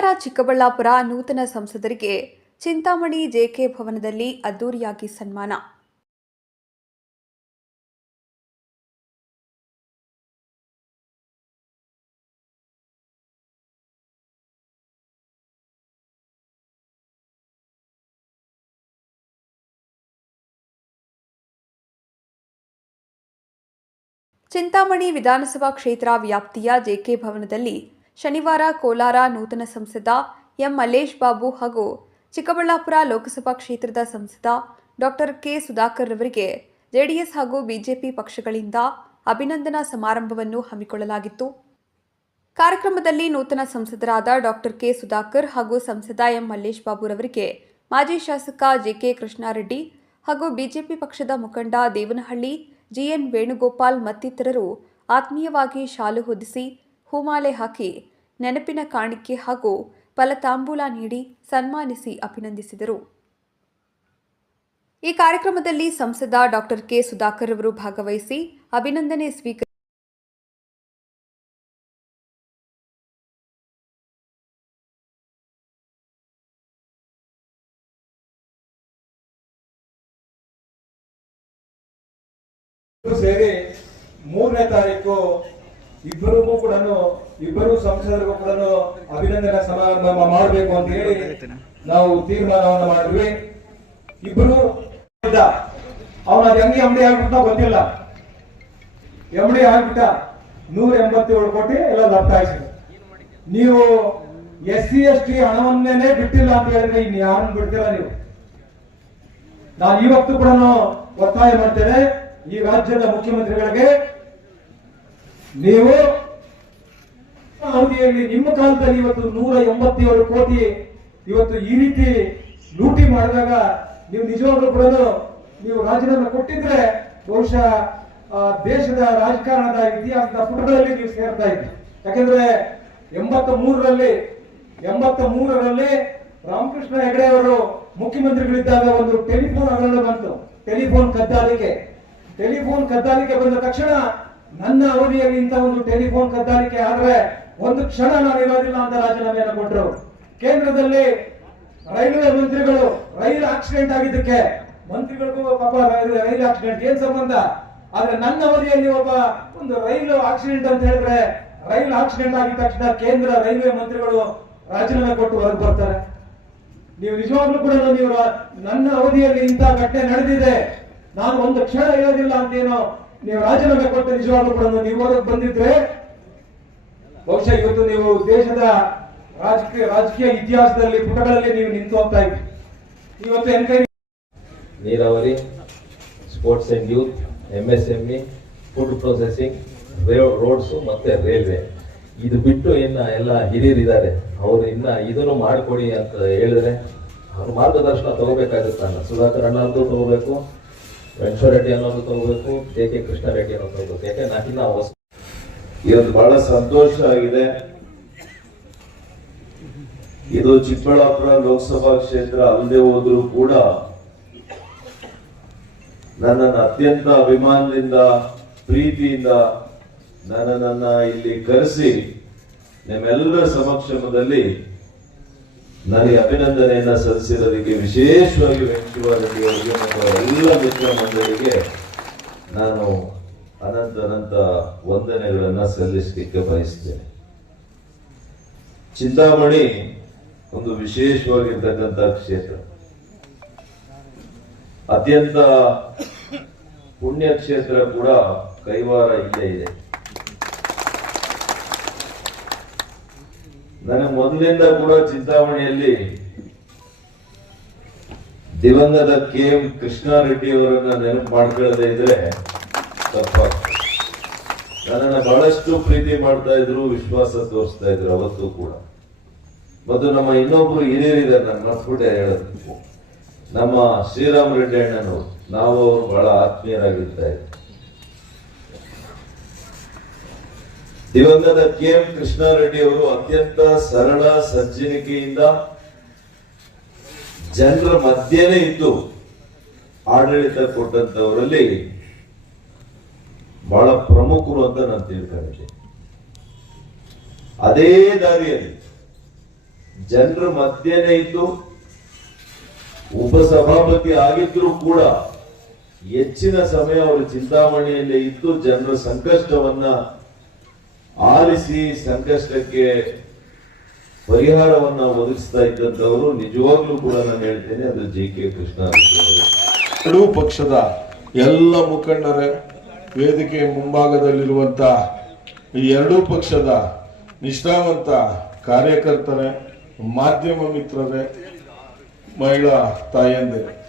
ಕೋಲಾರ ಚಿಕ್ಕಬಳ್ಳಾಪುರ ನೂತನ ಸಂಸದರಿಗೆ ಚಿಂತಾಮಣಿ ಜೆಕೆ ಭವನದಲ್ಲಿ ಅದ್ದೂರಿಯಾಗಿ ಸನ್ಮಾನ. ಚಿಂತಾಮಣಿ ವಿಧಾನಸಭಾ ಕ್ಷೇತ್ರ ವ್ಯಾಪ್ತಿಯ ಜೆಕೆ ಭವನದಲ್ಲಿ ಶನಿವಾರ ಕೋಲಾರ ನೂತನ ಸಂಸದ ಎಂ ಮಲ್ಲೇಶ್ ಬಾಬು ಹಾಗೂ ಚಿಕ್ಕಬಳ್ಳಾಪುರ ಲೋಕಸಭಾ ಕ್ಷೇತ್ರದ ಸಂಸದ ಡಾಕ್ಟರ್ ಕೆ ಸುಧಾಕರ್ ರವರಿಗೆ ಜೆಡಿಎಸ್ ಹಾಗೂ ಬಿಜೆಪಿ ಪಕ್ಷಗಳಿಂದ ಅಭಿನಂದನಾ ಸಮಾರಂಭವನ್ನು ಹಮ್ಮಿಕೊಳ್ಳಲಾಗಿತ್ತು. ಕಾರ್ಯಕ್ರಮದಲ್ಲಿ ನೂತನ ಸಂಸದರಾದ ಡಾಕ್ಟರ್ ಕೆ ಸುಧಾಕರ್ ಹಾಗೂ ಸಂಸದ ಎಂ ಮಲ್ಲೇಶ್ ಬಾಬುರವರಿಗೆ ಮಾಜಿ ಶಾಸಕ ಜೆಕೆ ಕೃಷ್ಣಾರೆಡ್ಡಿ ಹಾಗೂ ಬಿಜೆಪಿ ಪಕ್ಷದ ಮುಖಂಡ ದೇವನಹಳ್ಳಿ ಜಿಎನ್ ವೇಣುಗೋಪಾಲ್ ಮತ್ತಿತರರು ಆತ್ಮೀಯವಾಗಿ ಶಾಲು ಹೊದಿಸಿ ಹೂಮಾಲೆ ಹಾಕಿ ನೆನಪಿನ ಕಾಣಿಕೆ ಹಾಗೂ ಫಲತಾಂಬೂಲ ನೀಡಿ ಸನ್ಮಾನಿಸಿ ಅಭಿನಂದಿಸಿದರು. ಈ ಕಾರ್ಯಕ್ರಮದಲ್ಲಿ ಸಂಸದ ಡಾಕ್ಟರ್ ಕೆ ಸುಧಾಕರ್ ಅವರು ಭಾಗವಹಿಸಿ ಅಭಿನಂದನೆ ಸ್ವೀಕರಿಸಿ ಇಬ್ರು ಸೇರಿ ಮೂರನೇ ತಾರೀಕು ಇಬ್ಬರಿಗೂ ಕೂಡ ಇಬ್ಬರು ಸಂಸದರಿಗೂ ಕೂಡ ಅಭಿನಂದನಾ ಸಮಾರಂಭ ಮಾಡಬೇಕು ಅಂತ ಹೇಳಿ ನಾವು ತೀರ್ಮಾನವನ್ನು ಮಾಡಿದ್ವಿ. ಇಬ್ಬರು ಅವನ ಹೆಂಗೆ ಎಂ ಡಿ ಆಗ್ಬಿಟ್ಟ ಗೊತ್ತಿಲ್ಲ. ಎಂ ಡಿ ಆಗ್ಬಿಟ್ಟ ನೂರ ಎಂಬತ್ತೇಳು ಕೋಟಿ ಎಲ್ಲ ಲಪ್ಟಾಯಿಸಿ ನೀವು ಎಸ್ ಸಿ, ಎಸ್ ಟಿ ಹಣವನ್ನೇನೆ ಬಿಟ್ಟಿಲ್ಲ ಅಂತ ಹೇಳಿದ್ರೆ ಇನ್ನು ಯಾರನ್ನು ಬಿಡ್ತಿಲ್ಲ ನೀವು? ನಾನು ಇವತ್ತು ಕೂಡ ಒತ್ತಾಯ ಮಾಡ್ತೇನೆ, ಈ ರಾಜ್ಯದ ಮುಖ್ಯಮಂತ್ರಿಗಳಿಗೆ ನೀವು ಅವಧಿಯಲ್ಲಿ ನಿಮ್ಮ ಕಾಲದಲ್ಲಿ ಇವತ್ತು ನೂರ ಎಂಬತ್ತೇಳು ಕೋಟಿ ಇವತ್ತು ಈ ರೀತಿ ಲೂಟಿ ಮಾಡಿದಾಗ ನೀವು ನಿಜವಾಗ್ಲೂ ಕೂಡ ನೀವು ರಾಜೀನಾಮೆ ಕೊಟ್ಟಿದ್ರೆ ಬಹುಶಃ ದೇಶದ ರಾಜಕಾರಣದ ಇತಿಹಾಸದ ಪುಟಗಳಲ್ಲಿ ನೀವು ಸೇರ್ತಾ ಇದ್ರಿ. ಯಾಕಂದ್ರೆ ಎಂಬತ್ತ ಮೂರರಲ್ಲಿ ಎಂಬತ್ತ ಮೂರರಲ್ಲಿ ರಾಮಕೃಷ್ಣ ಹೆಗಡೆ ಅವರು ಮುಖ್ಯಮಂತ್ರಿಗಳಿದ್ದಾಗ ಒಂದು ಟೆಲಿಫೋನ್ ಹಗರಣ ಬಂತು. ಟೆಲಿಫೋನ್ ಕದ್ದಾಲಿಕೆ. ಟೆಲಿಫೋನ್ ಕದ್ದಾಲಿಕೆ ಬಂದ ತಕ್ಷಣ ನನ್ನ ಅವಧಿಯಲ್ಲಿ ಇಂಥ ಒಂದು ಟೆಲಿಫೋನ್ ಕದ್ದಾಲಿಕೆ ಆದ್ರೆ ಒಂದು ಕ್ಷಣ ನಾನು ಇರೋದಿಲ್ಲ ಅಂತ ರಾಜೀನಾಮೆಯನ್ನು ಕೊಟ್ಟರು ಕೇಂದ್ರದಲ್ಲಿ ರೈಲ್ವೆ ಮಂತ್ರಿಗಳು ರೈಲು ಆಕ್ಸಿಡೆಂಟ್ ಆಗಿದ್ದಕ್ಕೆ ಮಂತ್ರಿಗಳಿಗೂ ಪಾಪ ರೈಲು ಆಕ್ಸಿಡೆಂಟ್ ಏನ್ ಸಂಬಂಧ? ಆದ್ರೆ ನನ್ನ ಅವಧಿಯಲ್ಲಿ ಒಬ್ಬ ಒಂದು ರೈಲು ಆಕ್ಸಿಡೆಂಟ್ ಅಂತ ಹೇಳಿದ್ರೆ ರೈಲು ಆಕ್ಸಿಡೆಂಟ್ ಆಗಿದ ತಕ್ಷಣ ಕೇಂದ್ರ ರೈಲ್ವೆ ಮಂತ್ರಿಗಳು ರಾಜೀನಾಮೆ ಕೊಟ್ಟು ಹೊರಗೆ ಬರ್ತಾರೆ. ನೀವು ನಿಜವಾಗ್ಲೂ ಕೂಡ ನೀವು ನನ್ನ ಅವಧಿಯಲ್ಲಿ ಇಂಥ ಘಟನೆ ನಡೆದಿದೆ. ನಾನು ಒಂದು ಕ್ಷಣ ಇರೋದಿಲ್ಲ ಅಂತೇನೋ ನೀವು ರಾಜೀನಾಮೆ ಕೊಟ್ಟ ನಿಜವಾಗ್ಲೂ ಕೂಡ ನೀವು ಬಂದಿದ್ರೆ ಬಹುಶಃ ಇವತ್ತು ನೀವು ದೇಶದ ರಾಜಕೀಯ ರಾಜಕೀಯ ಇತಿಹಾಸದಲ್ಲಿ ಪುಟಗಳಲ್ಲಿ ನೀವು ನಿಂತು ಹೋಗ್ತಾ ಇದ್ರಿ. ಇವತ್ತು ಎನ್ಕೈ ನೀರಾವರಿ sports and youth M S M E food processing roads ಮತ್ತೆ ರೈಲ್ವೆ ಇದು ಬಿಟ್ಟು ಇನ್ನ ಎಲ್ಲ ಹಿರಿಯರಿದ್ದಾರೆ. ಅವರು ಇನ್ನ ಇದನ್ನು ಮಾಡಿಕೊಡಿ ಅಂತ ಹೇಳಿದ್ರೆ ಅವ್ರ ಮಾರ್ಗದರ್ಶನ ತಗೋಬೇಕಾಗುತ್ತಲ್ಲ ಸುಧಾಕರ್ ಅಣ್ಣ ತಗೋಬೇಕು. ವೆಂಕಟೇಶ್ವರ ರೆಡ್ಡಿ ಅನ್ನೋದು ತಗೋಬೇಕು, ಕೆ ಕೆ ಕೃಷ್ಣ ರೆಡ್ಡಿ ಅನ್ನೋದು ತಗೋಬೇಕು. ಯಾಕೆ ನಾಕಿನ್ನ ಹೊಸ ಇವತ್ತು ಬಹಳ ಸಂತೋಷ ಆಗಿದೆ. ಇದು ಚಿಕ್ಕಬಳ್ಳಾಪುರ ಲೋಕಸಭಾ ಕ್ಷೇತ್ರ ಅಲ್ಲದೆ ಹೋದ್ರೂ ಕೂಡ ನನ್ನನ್ನು ಅತ್ಯಂತ ಅಭಿಮಾನದಿಂದ, ಪ್ರೀತಿಯಿಂದ ನನ್ನನ್ನ ಇಲ್ಲಿ ಕರೆಸಿ ನಿಮ್ಮೆಲ್ಲರ ಸಮಕ್ಷಮದಲ್ಲಿ ನನಗೆ ಅಭಿನಂದನೆಯನ್ನು ಸಲ್ಲಿಸಿರೋದಕ್ಕೆ ವಿಶೇಷವಾಗಿ ರೆಡ್ಡಿ ಅವರಿಗೆ ಮತ್ತು ಎಲ್ಲ ಮಿತ್ರ ಮಂಡಳಿಗೆ ನಾನು ಅನಂತ ಅನಂತ ವಂದನೆಗಳನ್ನ ಸಲ್ಲಿಸಲಿಕ್ಕೆ ಬಯಸ್ತೇನೆ. ಚಿಂತಾಮಣಿ ಒಂದು ವಿಶೇಷವಾಗಿರ್ತಕ್ಕಂಥ ಕ್ಷೇತ್ರ. ಅತ್ಯಂತ ಪುಣ್ಯ ಕ್ಷೇತ್ರ ಕೂಡ ಕೈವಾರ ಇಲ್ಲೇ ಇದೆ. ನನಗೆ ಮೊದಲಿಂದ ಕೂಡ ಚಿಂತಾಮಣಿಯಲ್ಲಿ ದಿವಂಗತ ಕೆ ಎಂ ಕೃಷ್ಣಾರೆಡ್ಡಿ ಅವರನ್ನ ನೆನಪು ಮಾಡ್ಕೊಳ್ಳದೆ ಇದ್ರೆ ತಪ್ಪಾಗ್ತದೆ ನನ್ನನ್ನು ಬಹಳಷ್ಟು ಪ್ರೀತಿ ಮಾಡ್ತಾ ಇದ್ರು, ವಿಶ್ವಾಸ ತೋರಿಸ್ತಾ ಇದ್ರು ಅವತ್ತು ಕೂಡ. ಮತ್ತು ನಮ್ಮ ಇನ್ನೊಬ್ರು ಹಿರಿಯರಿದ್ದಾರೆ ನನ್ನ ಮರ್ತ್ಬಿಟ್ಟೆ ಹೇಳೋದು ನಮ್ಮ ಶ್ರೀರಾಮ್ ರೆಡ್ಡಿ ಅಣ್ಣನವರು, ನಾವು ಬಹಳ ಆತ್ಮೀಯರಾಗಿರ್ತಾ ಇದ್ವಿ. ದಿವಂಗತ ಕೆ ಎಂ ಕೃಷ್ಣಾರೆಡ್ಡಿ ಅವರು ಅತ್ಯಂತ ಸರಳ ಸಜ್ಜನಿಕೆಯಿಂದ ಜನರ ಮಧ್ಯೆನೇ ಇದ್ದು ಆಡಳಿತ ಕೊಟ್ಟಂತವರಲ್ಲಿ ಬಹಳ ಪ್ರಮುಖರು ಅಂತ ನಾನು ತಿಳ್ಕೊಂಡಿದ್ದೆ. ಅದೇ ದಾರಿಯಲ್ಲಿ ಜನರ ಮಧ್ಯೆನೇ ಇದ್ದು ಉಪಸಭಾಪತಿ ಆಗಿದ್ರೂ ಕೂಡ ಹೆಚ್ಚಿನ ಸಮಯ ಅವರು ಚಿಂತಾಮಣಿಯಲ್ಲೇ ಇದ್ದು ಜನರ ಸಂಕಷ್ಟವನ್ನ ಆಲಿಸಿ ಸಂಕಷ್ಟಕ್ಕೆ ಪರಿಹಾರವನ್ನ ಒದಗಿಸ್ತಾ ಇದ್ದಂತವರು ನಿಜವಾಗ್ಲೂ ಕೂಡ ನಾನು ಹೇಳ್ತೇನೆ ಅದು ಜಿ ಕೆ ಕೃಷ್ಣ ಎರಡೂ ಪಕ್ಷದ ಎಲ್ಲ ಮುಖಂಡರೇ ವೇದಿಕೆ ಮುಂಭಾಗದಲ್ಲಿರುವಂತ ಈ ಎರಡೂ ಪಕ್ಷದ ನಿಷ್ಠಾವಂತ ಕಾರ್ಯಕರ್ತರೇ, ಮಾಧ್ಯಮ ಮಿತ್ರರೇ, ಮಹಿಳಾ ತಾಯಂದಿರೇ.